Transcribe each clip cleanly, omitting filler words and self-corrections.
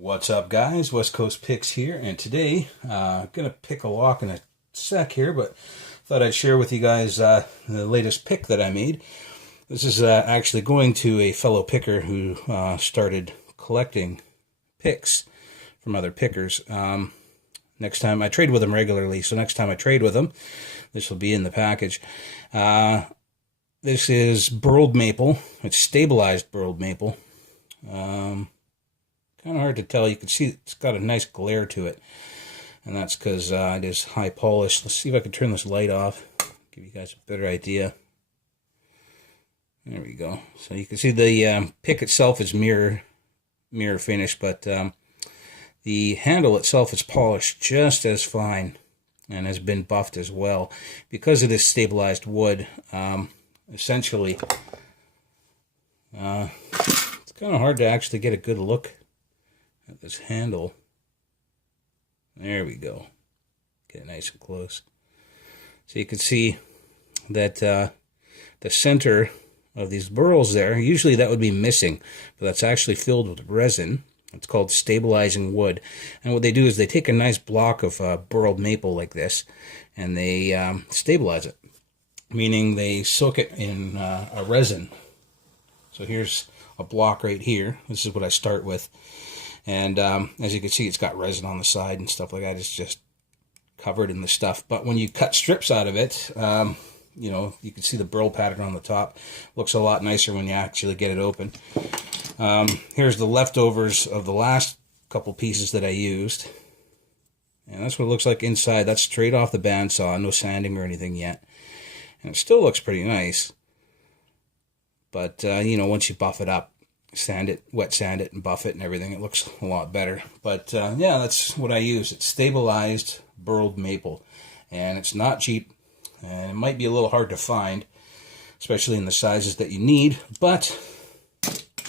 What's up, guys? West Coast Picks here, and today gonna pick a lock in a sec here, but thought I'd share with you guys the latest pick that I made. This is actually going to a fellow picker who started collecting picks from other pickers. Next time I trade with him regularly, so next time I trade with him, this will be in the package. This is burled maple. It's stabilized burled maple. Kind of hard to tell. You can see it's got a nice glare to it, and that's because it is high polished. Let's see if I can turn this light off, give you guys a better idea. There we go. So you can see the pick itself is mirror finish, but the handle itself is polished just as fine and has been buffed as well. Because it is stabilized wood, essentially, it's kind of hard to actually get a good look at this handle. There we go. Get it nice and close. So you can see that the center of these burls there, usually that would be missing, but that's actually filled with resin. It's called stabilizing wood. And what they do is they take a nice block of burled maple like this, and they stabilize it, meaning they soak it in a resin. So here's a block right here. This is what I start with. And as you can see, it's got resin on the side and stuff like that. It's just covered in the stuff. But when you cut strips out of it, you know, you can see the burl pattern on the top. Looks a lot nicer when you actually get it open. Here's the leftovers of the last couple pieces that I used. And that's what it looks like inside. That's straight off the bandsaw, no sanding or anything yet. And it still looks pretty nice. But, you know, once you buff it up, sand it, wet sand it, and buff it and everything, it looks a lot better. But yeah, that's what I use. It's stabilized burled maple, and it's not cheap, and it might be a little hard to find, especially in the sizes that you need, but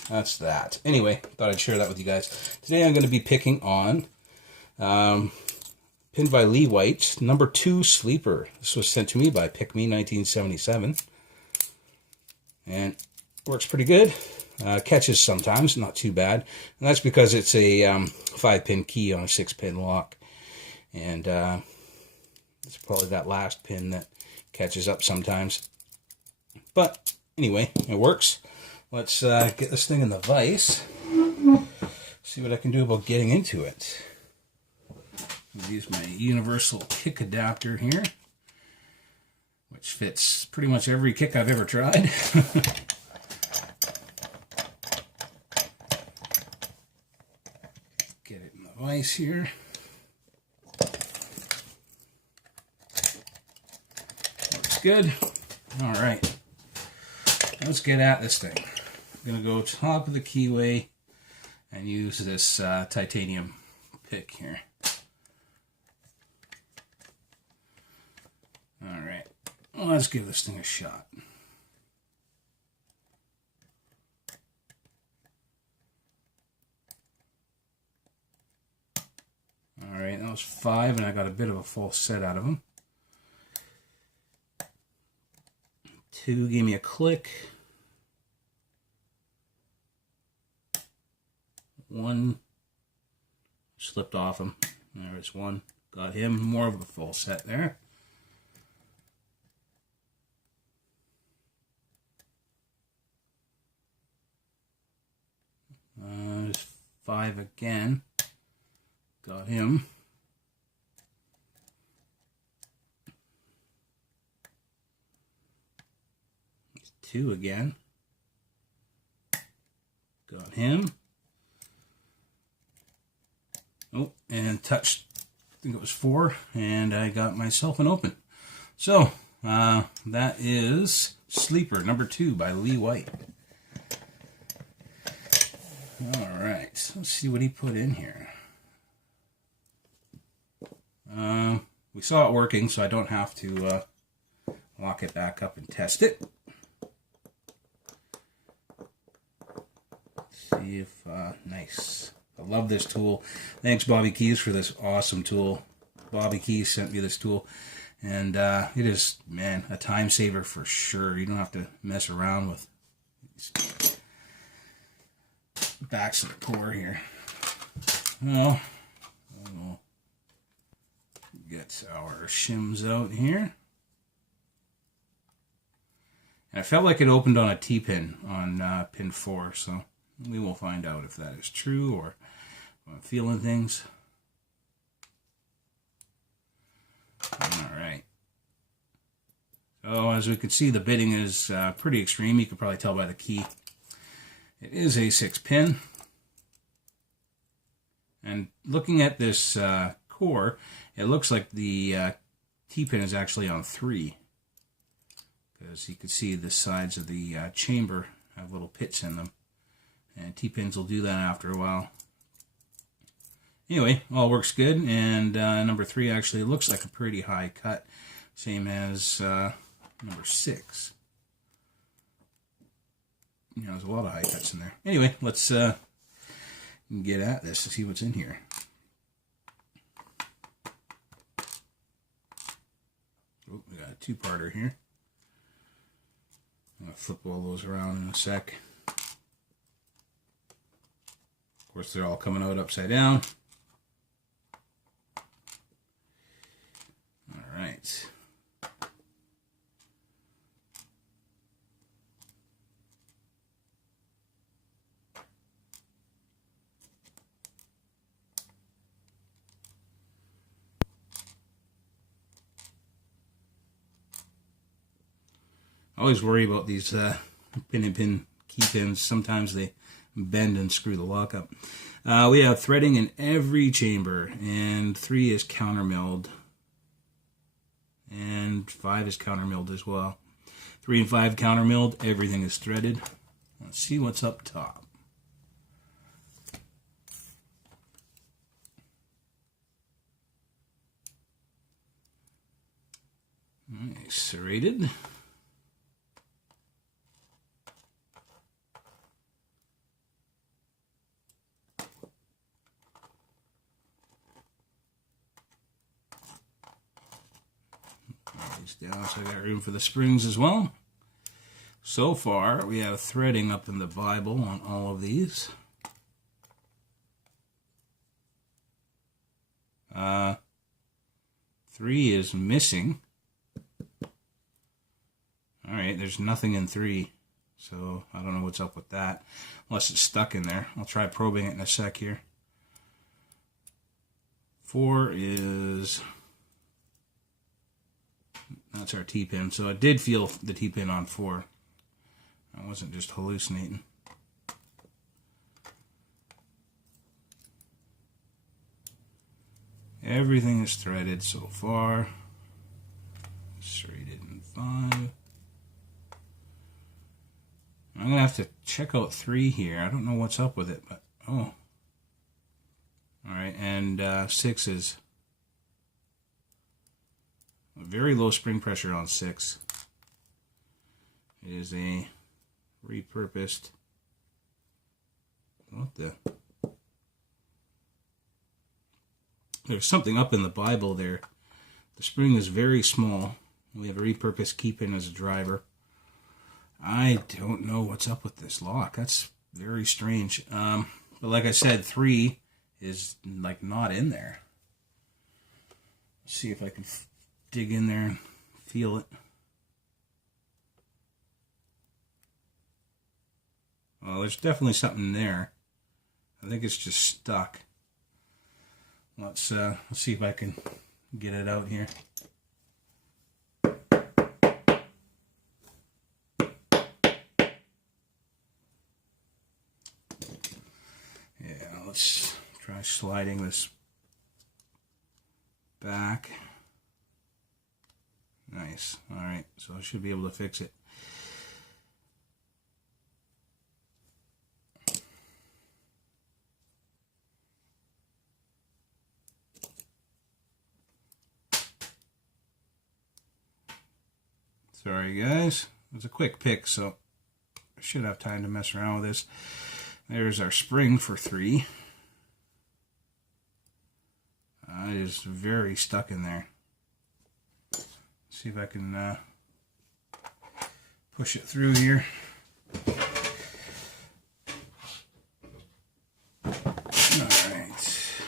that's that. Anyway, thought I'd share that with you guys. Today I'm going to be picking on pinned by Lee White, number 2 sleeper. This was sent to me by PickME 1977, and works pretty good. Catches sometimes, not too bad. And that's because it's a 5-pin key on a 6-pin lock. And it's probably that last pin that catches up sometimes. But anyway, it works. Let's get this thing in the vise. See what I can do about getting into it. I'll use my universal kick adapter here, which fits pretty much every kick I've ever tried. Get it in the vise here. Looks good. All right, let's get at this thing. I'm gonna go top of the keyway and use this titanium pick here. All right, well, let's give this thing a shot. Alright, that was 5, and I got a bit of a full set out of them. 2 gave me a click. 1 slipped off him. There's 1. Got him. More of a full set there. There's 5 again. Got him. 2 again. Got him. Oh, and touched, I think it was 4, and I got myself an open. So, that is Sleeper, number 2 by Lee White. Alright, let's see what he put in here. We saw it working, so I don't have to lock it back up and test it. Let's see if, nice. I love this tool. Thanks, Bobby Keys, for this awesome tool. Bobby Keys sent me this tool, and it is, man, a time saver for sure. You don't have to mess around with these backs of the core here. Well, we'll get our shims out here. And I felt like it opened on a T-pin on pin 4, so we will find out if that is true or if I'm feeling things. Alright. So as we can see, the bitting is pretty extreme. You can probably tell by the key. It is a 6-pin. And looking at this core, it looks like the T-pin is actually on 3. Because you can see the sides of the chamber have little pits in them. And T-pins will do that after a while. Anyway, all works good. And number 3 actually looks like a pretty high cut. Same as number 6. You know, there's a lot of high cuts in there. Anyway, let's get at this to see what's in here. Oh, we got a 2-parter here. I'm going to flip all those around in a sec. Of course, they're all coming out upside down. All right. I always worry about these pin-in-pin key pins. Sometimes they bend and screw the lock up. We have threading in every chamber, and 3 is counter milled, and 5 is counter milled as well. 3 and 5 counter milled, everything is threaded. Let's see what's up top. Nice, serrated. Down, so I got room for the springs as well. So far, we have threading up in the Bible on all of these. 3 is missing. Alright, there's nothing in 3. So, I don't know what's up with that. Unless it's stuck in there. I'll try probing it in a sec here. 4 is... That's our T-pin. So I did feel the T-pin on 4. I wasn't just hallucinating. Everything is threaded so far. Serrated in 5. I'm going to have to check out 3 here. I don't know what's up with it, but oh. Alright, and 6 is... very low spring pressure on 6. It is a repurposed... What the... There's something up in the Bible there. The spring is very small. We have a repurposed key pin as a driver. I don't know what's up with this lock. That's very strange. But like I said, 3 is like not in there. Let's see if I can dig in there and feel it. Well, there's definitely something there. I think it's just stuck. Let's see if I can get it out here. Yeah, let's try sliding this back. Nice. Alright, so I should be able to fix it. Sorry guys, it was a quick pick, so I should have time to mess around with this. There's our spring for 3. It is very stuck in there. See if I can push it through here. Alright.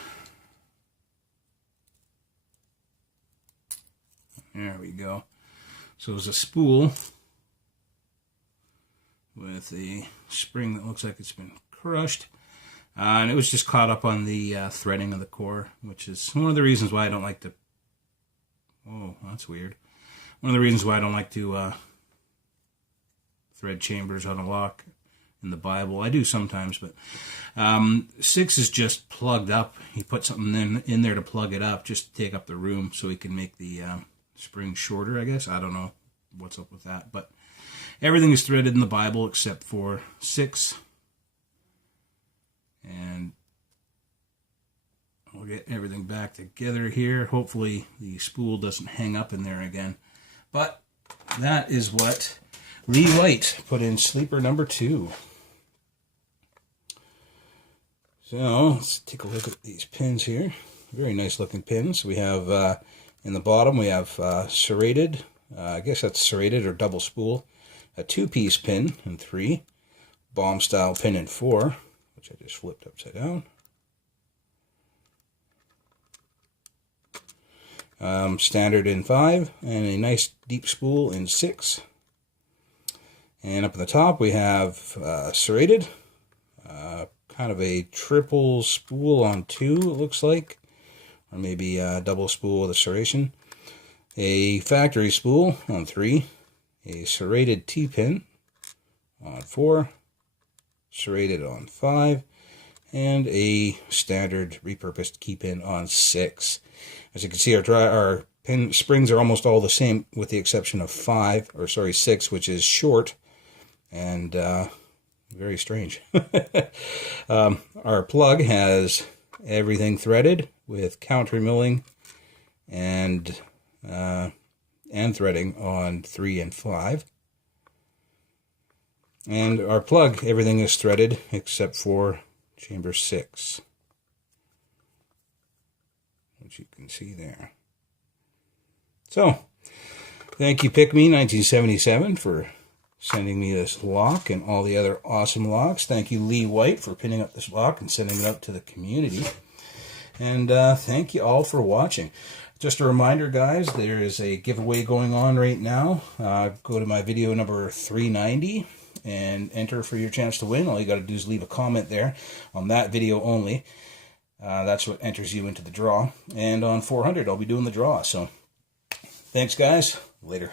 There we go. So it's a spool with a spring that looks like it's been crushed. And it was just caught up on the threading of the core, which is one of the reasons why I don't like to... Oh, that's weird. One of the reasons why I don't like to thread chambers on a lock in the Bible. I do sometimes, but 6 is just plugged up. He put something in there to plug it up, just to take up the room so he can make the spring shorter, I guess. I don't know what's up with that, but everything is threaded in the Bible except for 6. And we'll get everything back together here. Hopefully the spool doesn't hang up in there again. But that is what Lee White put in sleeper number 2. So let's take a look at these pins here. Very nice looking pins. We have in the bottom we have serrated. I guess that's serrated or double spool. A 2-piece pin in 3. Bomb style pin in 4. Which I just flipped upside down. Standard in 5, and a nice deep spool in 6. And up at the top we have serrated, kind of a triple spool on 2, it looks like, or maybe a double spool with a serration. A factory spool on 3, a serrated T-pin on 4, serrated on 5, and a standard repurposed key pin on 6. As you can see, our pin springs are almost all the same, with the exception of 6, which is short and very strange. Our plug has everything threaded with counter milling and threading on 3 and 5. And our plug, everything is threaded except for chamber 6, which you can see there. So, thank you PickME 1977 for sending me this lock and all the other awesome locks. Thank you Lee White for pinning up this lock and sending it out to the community. And thank you all for watching. Just a reminder, guys, there is a giveaway going on right now. Go to my video number 390. And enter for your chance to win. All you got to do is leave a comment there on that video only. That's what enters you into the draw. And on 400, I'll be doing the draw. So, thanks, guys. Later.